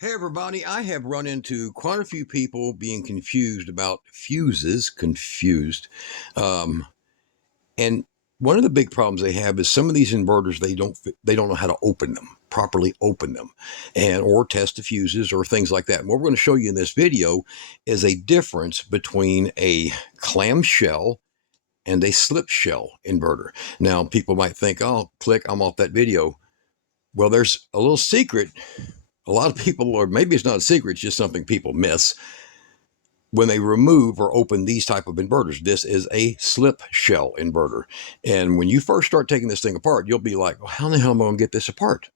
Hey everybody, I have run into quite a few people being confused about fuses, and one of the big problems they have is some of these inverters they don't know how to open them, properly open them, and or test the fuses or things like that. And what we're going to show you in this video is a difference between a clamshell and a slipshell inverter. Now people might think, oh, click, I'm off that video. Well, there's a little secret. A lot of people, or maybe it's not a secret, it's just something people miss when they remove or open these type of inverters. This is a slip shell inverter. And when you first start taking this thing apart, you'll be like, well, how in the hell am I going to get this apart?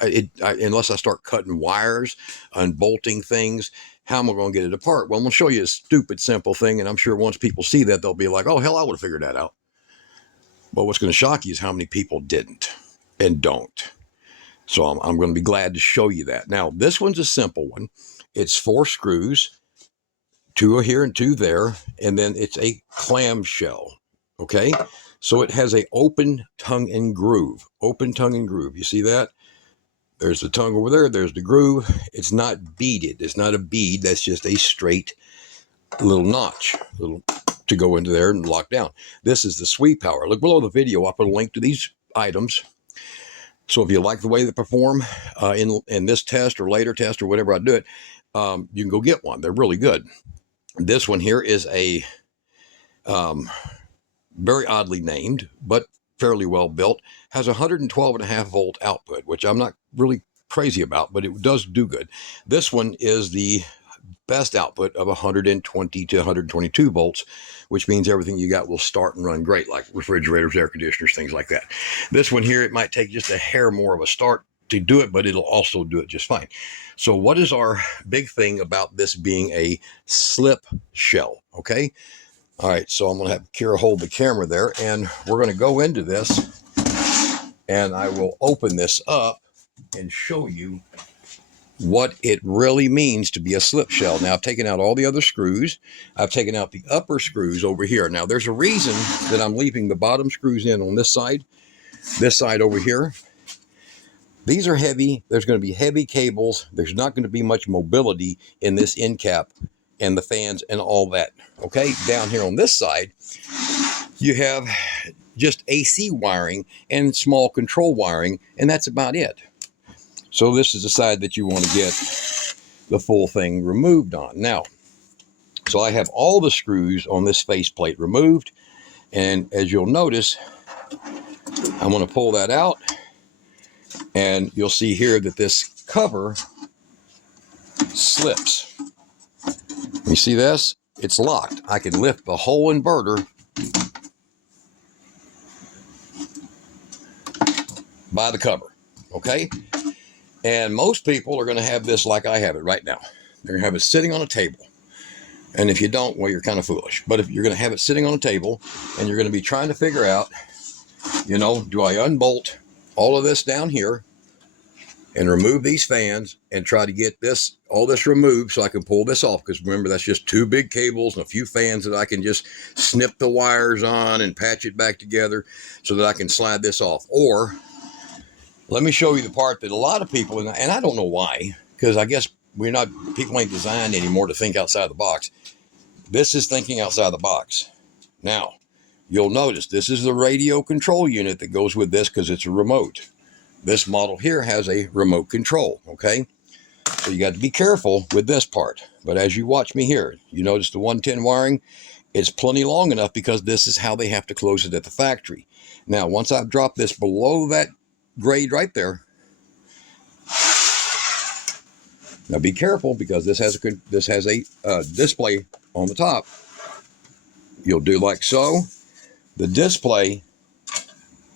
Unless I start cutting wires, unbolting things, how am I going to get it apart? Well, I'm going to show you a stupid, simple thing. And I'm sure once people see that, they'll be like, oh, hell, I would have figured that out. Well, what's going to shock you is how many people didn't and don't. So I'm going to be glad to show you that. Now, this one's a simple one. It's 4 screws, 2 here and 2 there, and then it's a clamshell, okay? So it has a open tongue and groove, open tongue and groove. You see that? There's the tongue over there. There's the groove. It's not beaded. It's not a bead. That's just a straight little notch, little to go into there and lock down. This is the sweep power. Look below the video. I'll put a link to these items. So if you like the way they perform in this test or later test or whatever I do it, you can go get one. They're really good. This one here is a very oddly named, but fairly well built, has 112.5 volt output, which I'm not really crazy about, but it does do good. This one is the best output of 120 to 122 volts, which means everything you got will start and run great, like refrigerators, air conditioners, things like that. This one here, it might take just a hair more of a start to do it, but it'll also do it just fine. So what is our big thing about this being a slip shell? Okay. All right. So I'm going to have Kira hold the camera there, and we're going to go into this, and I will open this up and show you what it really means to be a slip shell. Now, I've taken out all the other screws. I've taken out the upper screws over here. Now, there's a reason that I'm leaving the bottom screws in on this side over here. These are heavy. There's going to be heavy cables. There's not going to be much mobility in this end cap and the fans and all that. Okay, down here on this side, you have just AC wiring and small control wiring, and that's about it. So this is the side that you want to get the full thing removed on. Now, so I have all the screws on this faceplate removed. And as you'll notice, I'm going to pull that out. And you'll see here that this cover slips. You see this? It's locked. I can lift the whole inverter by the cover. Okay? And most people are going to have this like I have it right now. They're going to have it sitting on a table. And if you don't, well, you're kind of foolish. But if you're going to have it sitting on a table and you're going to be trying to figure out, you know, do I unbolt all of this down here and remove these fans and try to get all this removed so I can pull this off? Because remember, that's just 2 big cables and a few fans that I can just snip the wires on and patch it back together so that I can slide this off. Or let me show you the part that a lot of people, and I don't know why, because I guess people ain't designed anymore to think outside the box. This is thinking outside the box. Now, you'll notice this is the radio control unit that goes with this because it's a remote. This model here has a remote control, okay? So you got to be careful with this part. But as you watch me here, you notice the 110 wiring, it's plenty long enough because this is how they have to close it at the factory. Now, once I've dropped this below that grade right there, now be careful because this has a display on the top. You'll do like so. The display,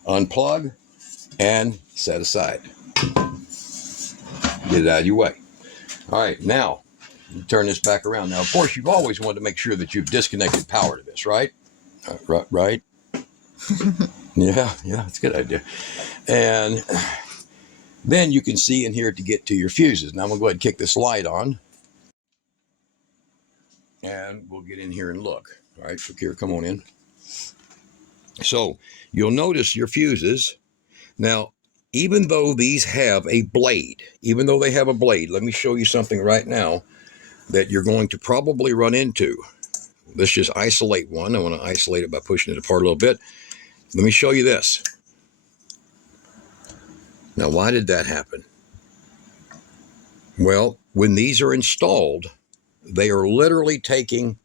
unplug and set aside. Get it out of your way. All right, now you turn this back around. Now, of course, you've always wanted to make sure that you've disconnected power to this, right? Right? Yeah, it's a good idea. And then you can see in here to get to your fuses. Now I'm going to go ahead and kick this light on. And we'll get in here and look. All right, so here, come on in. So you'll notice your fuses. Now, even though these have a blade, let me show you something right now that you're going to probably run into. Let's just isolate one. I want to isolate it by pushing it apart a little bit. Let me show you this. Now, why did that happen? Well, when these are installed, they are literally taking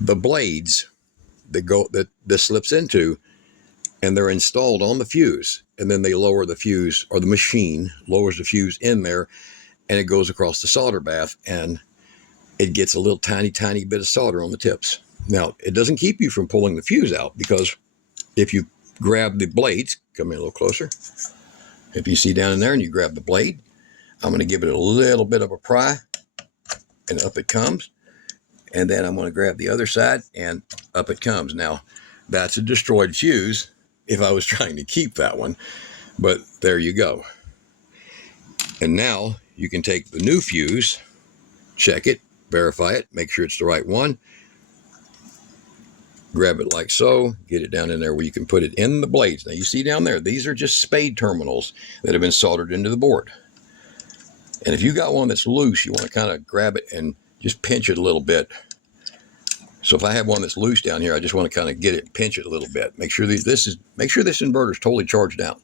the blades that this slips into, and they're installed on the fuse, and then they lower the fuse, or the machine lowers the fuse in there, and it goes across the solder bath, and it gets a little tiny bit of solder on the tips. Now, it doesn't keep you from pulling the fuse out, because if you grab the blades, come in a little closer, if you see down in there and you grab the blade, I'm going to give it a little bit of a pry, and up it comes. And then I'm going to grab the other side, and up it comes. Now, that's a destroyed fuse if I was trying to keep that one, but there you go. And now you can take the new fuse, check it, verify it, make sure it's the right one, grab it like so, get it down in there where you can put it in the blades. Now, you see down there, these are just spade terminals that have been soldered into the board. And if you got one that's loose, you want to kind of grab it and just pinch it a little bit. So if I have one that's loose down here, I just want to kind of get it, pinch it a little bit. Make sure this inverter is totally charged down.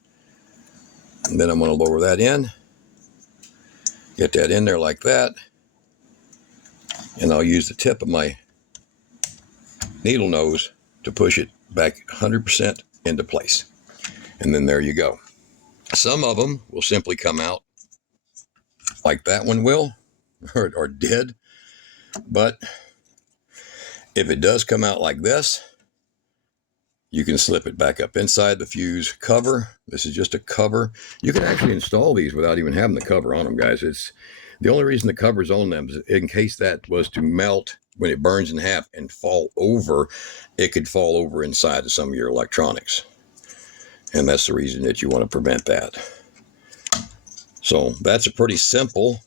And then I'm going to lower that in. Get that in there like that. And I'll use the tip of my needle nose to push it back 100% into place. And then there you go. Some of them will simply come out like that one will, or did. But if it does come out like this, you can slip it back up inside the fuse cover. This is just a cover. You can actually install these without even having the cover on them, guys. It's the only reason the cover's on them is in case that was to melt when it burns in half and fall over. It could fall over inside of some of your electronics. And that's the reason that you want to prevent that. So that's a pretty simple,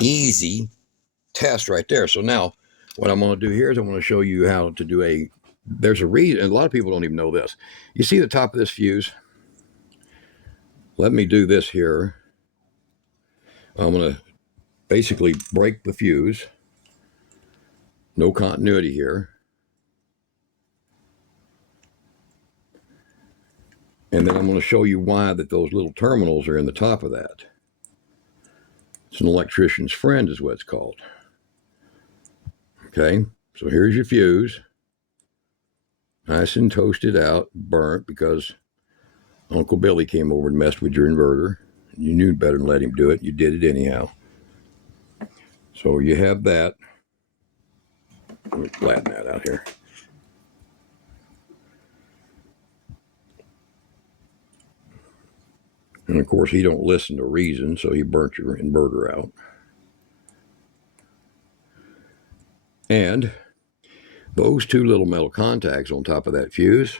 easy test right there. So now what I'm going to do here is I'm going to show you how to do there's a reason, and a lot of people don't even know this. You see the top of this fuse? Let me do this here. I'm going to basically break the fuse. No continuity here. And then I'm going to show you why that those little terminals are in the top of that. It's an electrician's friend is what it's called. Okay, so here's your fuse. Nice and toasted out, burnt, because Uncle Billy came over and messed with your inverter. You knew better than let him do it. You did it anyhow. So you have that. Let me flatten that out here. And of course, he don't listen to reason, so he burnt your inverter out. And those two little metal contacts on top of that fuse,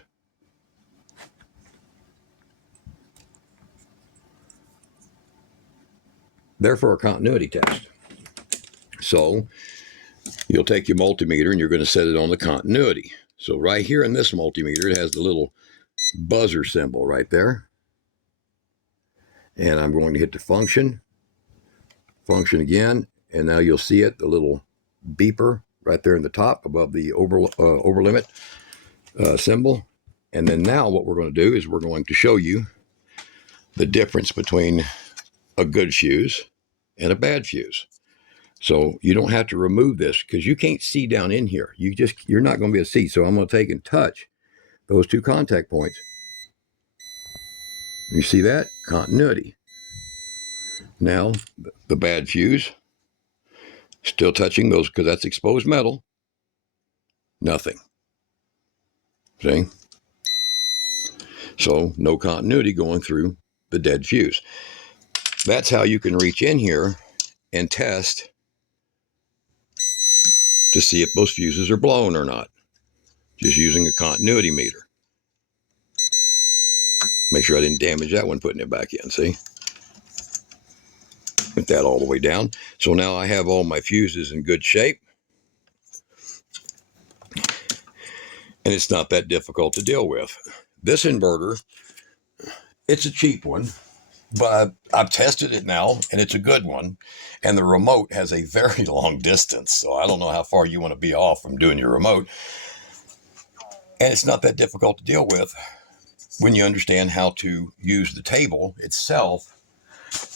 they're for a continuity test. So you'll take your multimeter and you're going to set it on the continuity. So right here in this multimeter, it has the little buzzer symbol right there. And I'm going to hit the function again, and now you'll see it, the little beeper right there in the top above the over limit symbol. And then now what we're going to do is we're going to show you the difference between a good fuse and a bad fuse. So you don't have to remove this because you can't see down in here. You're not going to be able to see. So I'm going to take and touch those two contact points. You see that? Continuity. Now, the bad fuse, still touching those because that's exposed metal. Nothing. See? So no continuity going through the dead fuse. That's how you can reach in here and test to see if those fuses are blown or not. Just using a continuity meter. Make sure I didn't damage that one putting it back in, see? Put that all the way down. So now I have all my fuses in good shape. And it's not that difficult to deal with. This inverter It's a cheap one, but I've tested it now, and it's a good one. And the remote has a very long distance, so I don't know how far you want to be off from doing your remote. And it's not that difficult to deal with when you understand how to use the table itself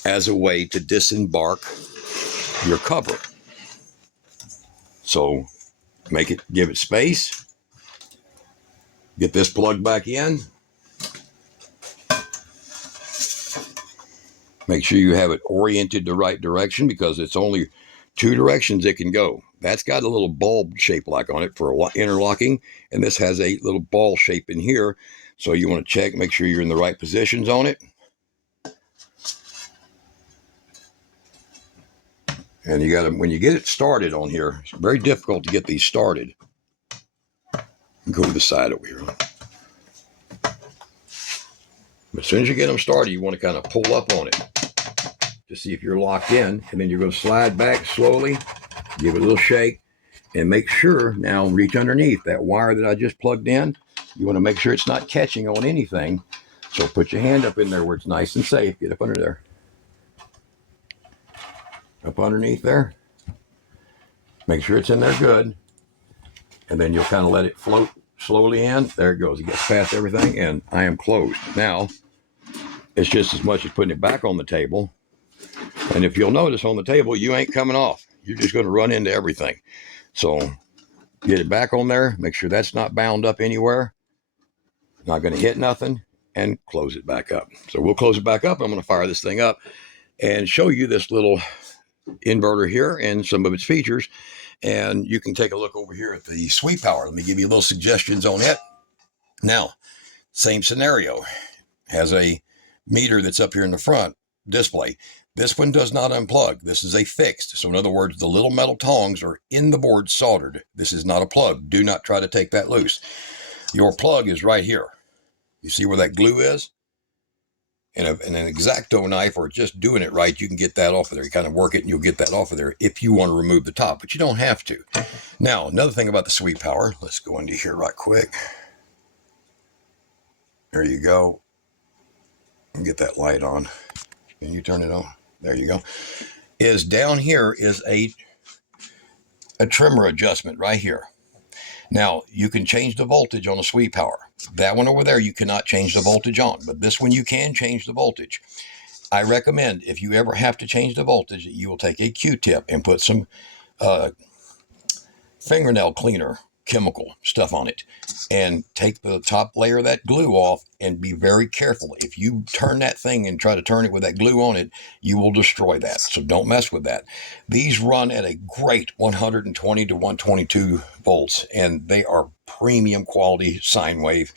as a way to disembark your cover. So give it space, get this plugged back in. Make sure you have it oriented the right direction, because it's only two directions it can go. That's got a little bulb shape like on it for interlocking, and this has a little ball shape in here. So you want to check, make sure you're in the right positions on it. And you got to, when you get it started on here, it's very difficult to get these started. Go to the side over here. But as soon as you get them started, you want to kind of pull up on it to see if you're locked in, and then you're going to slide back slowly, give it a little shake, and make sure, now reach underneath that wire that I just plugged in. You want to make sure it's not catching on anything. So put your hand up in there where it's nice and safe. Get up under there. Up underneath there. Make sure it's in there good. And then you'll kind of let it float slowly in. There it goes. It gets past everything, and I am closed. Now, it's just as much as putting it back on the table. And if you'll notice on the table, you ain't coming off. You're just going to run into everything. So get it back on there. Make sure that's not bound up anywhere. Not going to hit nothing, and close it back up. So we'll close it back up. I'm going to fire this thing up and show you this little inverter here and some of its features. And you can take a look over here at the sweep power. Let me give you little suggestions on it. Now, same scenario. Has a meter that's up here in the front display. This one does not unplug. This is a fixed. So in other words, the little metal tongs are in the board soldered. This is not a plug. Do not try to take that loose. Your plug is right here. You see where that glue is? And an X-Acto knife, or just doing it right, you can get that off of there. You kind of work it and you'll get that off of there if you want to remove the top, but you don't have to. Now, another thing about the sweep power, let's go into here right quick. There you go. Get that light on. Can you turn it on? There you go. Is down here is a trimmer adjustment right here. Now, you can change the voltage on a sweep power. That one over there, you cannot change the voltage on, but this one you can change the voltage. I recommend, if you ever have to change the voltage, you will take a Q-tip and put some fingernail cleaner chemical stuff on it, and take the top layer of that glue off, and be very careful. If you turn that thing and try to turn it with that glue on it, you will destroy that. So don't mess with that. These run at a great 120 to 122 volts, and they are premium quality sine wave.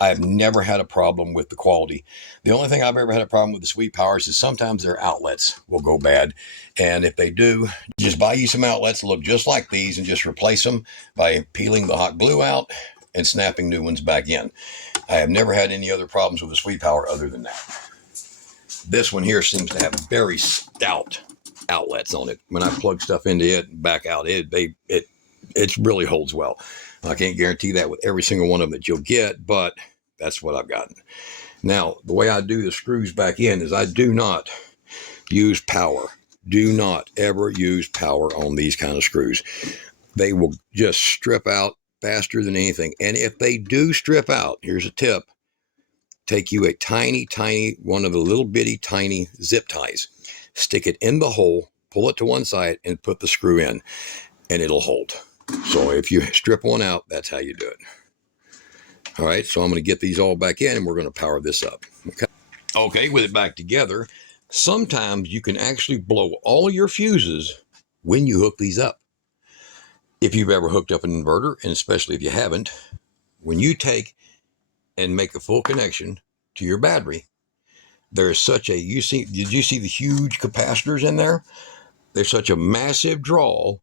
I've never had a problem with the quality. The only thing I've ever had a problem with the sweep powers is sometimes their outlets will go bad. And if they do, just buy you some outlets that look just like these and just replace them by peeling the hot glue out and snapping new ones back in. I have never had any other problems with the sweep power other than that. This one here seems to have very stout outlets on it. When I plug stuff into it and back out, it really holds well. I can't guarantee that with every single one of them that you'll get, but that's what I've gotten. Now, the way I do the screws back in is I do not use power. Do not ever use power on these kind of screws. They will just strip out faster than anything. And if they do strip out, here's a tip. Take you a tiny, one of the little bitty tiny zip ties. Stick it in the hole, pull it to one side, and put the screw in, and it'll hold. So if you strip one out, that's how you do it. All right, so I'm going to get these all back in, and we're going to power this up. Okay, with it back together, sometimes you can actually blow all your fuses when you hook these up. If you've ever hooked up an inverter, and especially if you haven't, when you take and make a full connection to your battery, there's such a, did you see the huge capacitors in there? There's such a massive draw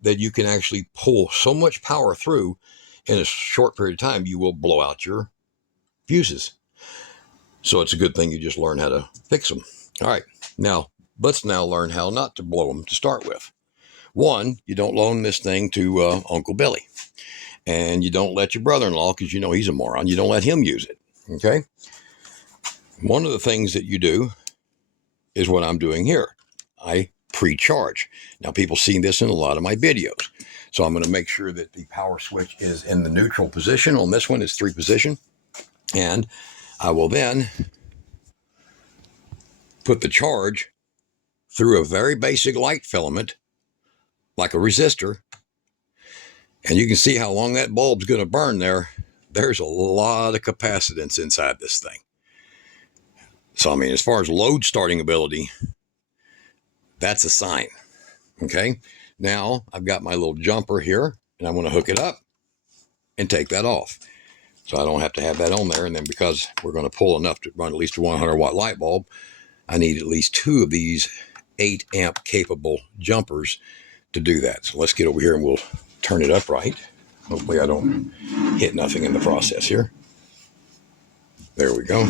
that you can actually pull so much power through in a short period of time, you will blow out your fuses. So it's a good thing you just learn how to fix them. All right, now let's learn how not to blow them to start with. One, you don't loan this thing to Uncle Billy. And you don't let your brother-in-law, because you know he's a moron, you don't let him use it, okay? one of the things that you do is what I'm doing here. I pre-charge. Now, people see this in a lot of my videos. So I'm going to make sure that the power switch is in the neutral position. On this one, it's 3 position. And I will then put the charge through a very basic light filament, like a resistor. And you can see how long that bulb's going to burn there. There's a lot of capacitance inside this thing. So, I mean, as far as load starting ability, that's a sign. Okay. Now I've got my little jumper here, and I'm going to hook it up and take that off. So I don't have to have that on there. And then because we're going to pull enough to run at least a 100 watt light bulb, I need at least 2 of these 8 amp capable jumpers to do that. So let's get over here and we'll turn it upright. Hopefully I don't hit nothing in the process here. There we go.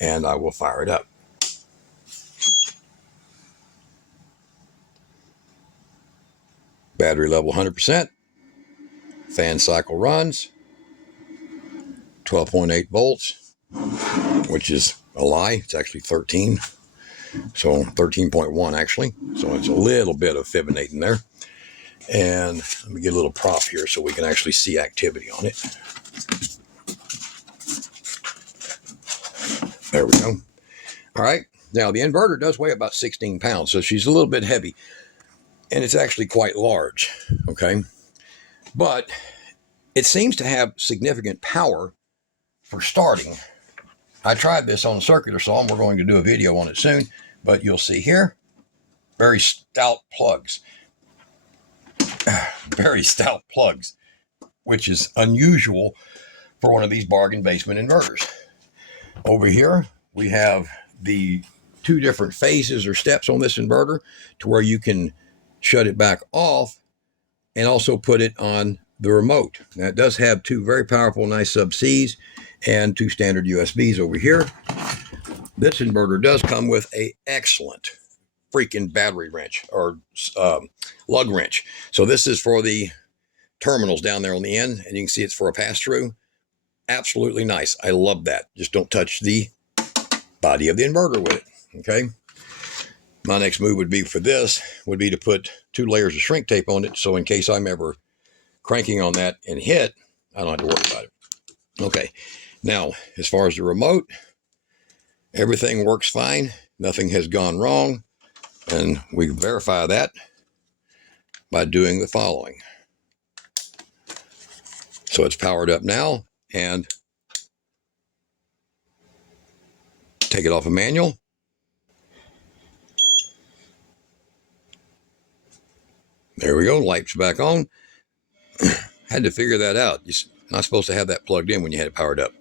And I will fire it up. Battery level 100%. Fan cycle runs. 12.8 volts, which is a lie. It's actually 13. So 13.1 actually. So it's a little bit of fibinating there. And let me get a little prop here so we can actually see activity on it. There we go. All right. Now the inverter does weigh about 16 pounds. So she's a little bit heavy. And it's actually quite large. Okay. But it seems to have significant power for starting. I tried this on a circular saw, and we're going to do a video on it soon, but you'll see here, very stout plugs. Very stout plugs, which is unusual for one of these bargain basement inverters. Over here, we have the 2 different phases or steps on this inverter to where you can shut it back off and also put it on the remote. Now, it does have 2 very powerful, nice sub-Cs and 2 standard USBs over here. This inverter does come with an excellent freaking battery wrench or lug wrench. So this is for the terminals down there on the end, and you can see it's for a pass-through. Absolutely nice. I love that. Just don't touch the body of the inverter with it. Okay. My next move would be for this, would be to put 2 layers of shrink tape on it, so in case I'm ever cranking on that and hit, I don't have to worry about it. Okay. Now, as far as the remote, everything works fine. Nothing has gone wrong. And we verify that by doing the following. So it's powered up now, and take it off of manual. There we go. Light's back on. Had to figure that out. You're not supposed to have that plugged in when you had it powered up.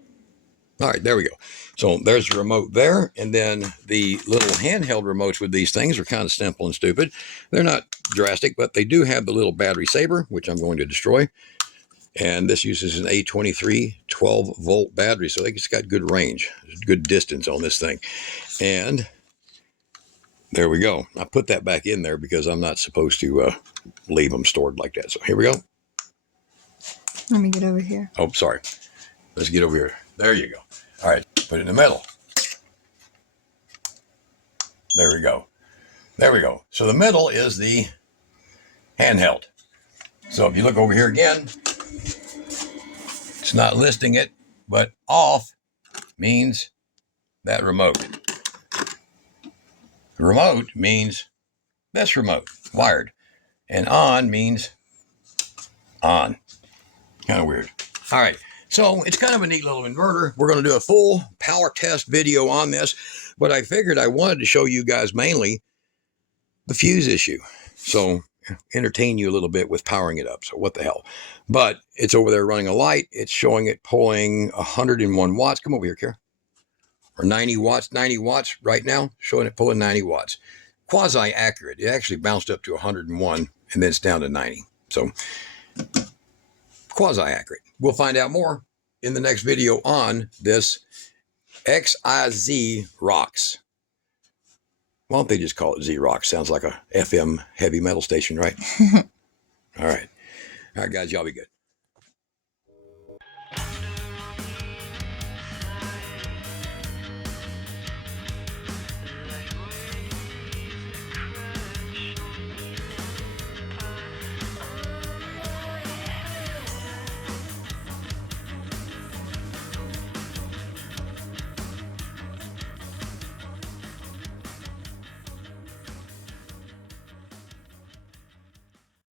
All right, there we go. So there's the remote there. And then the little handheld remotes with these things are kind of simple and stupid. They're not drastic, but they do have the little battery saver, which I'm going to destroy. And this uses an A23 12-volt battery. So it's got good range, good distance on this thing. And there we go. I put that back in there because I'm not supposed to leave them stored like that. So here we go. Let me get over here. Oh, sorry. Let's get over here. There you go. All right, put it in the middle. There we go. There we go. So the middle is the handheld. So if you look over here again, it's not listing it, but off means that remote. The remote means this remote, wired. And on means on. Kind of weird. All right. So it's kind of a neat little inverter. We're going to do a full power test video on this, but I figured I wanted to show you guys mainly the fuse issue. So entertain you a little bit with powering it up. So what the hell? But it's over there running a light. It's showing it pulling 101 watts. Come over here, Kara. Or 90 watts right now, showing it pulling 90 watts. Quasi-accurate. It actually bounced up to 101 and then it's down to 90. So quasi-accurate. We'll find out more in the next video on this XIZROX. Why don't they just call it XIZROX? Sounds like a FM heavy metal station, right? All right. All right, guys, y'all be good.